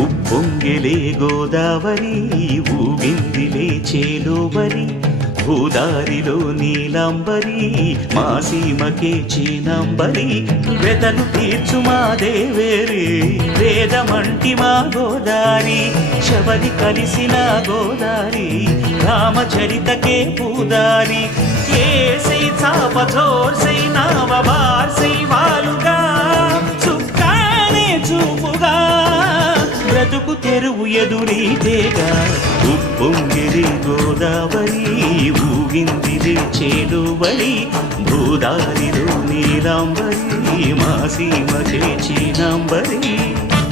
ఉప్పొంగిలే గోదావరి ఊగిందిలే చేలోబరి భూదారిలో నీలాంబరి మా సీమకే చీనాంబరి వెదలు తీర్చు మా దేవేరి వేదమంటి మా గోదారి శబరి కలిసిన గోదారి రామచరితకే పూదారి ఏసై చాప చోర్సై నావ బార్సై వాలుగా చుక్కానే చూపుగా బ్రతుకు తెరువు ఎదురీతేగా ఉప్పొంగిరి గోదావరి ఊగిందిరి చేలువరి భూదారిలో నీలాంబరి మా సీమకే చీనాంబరి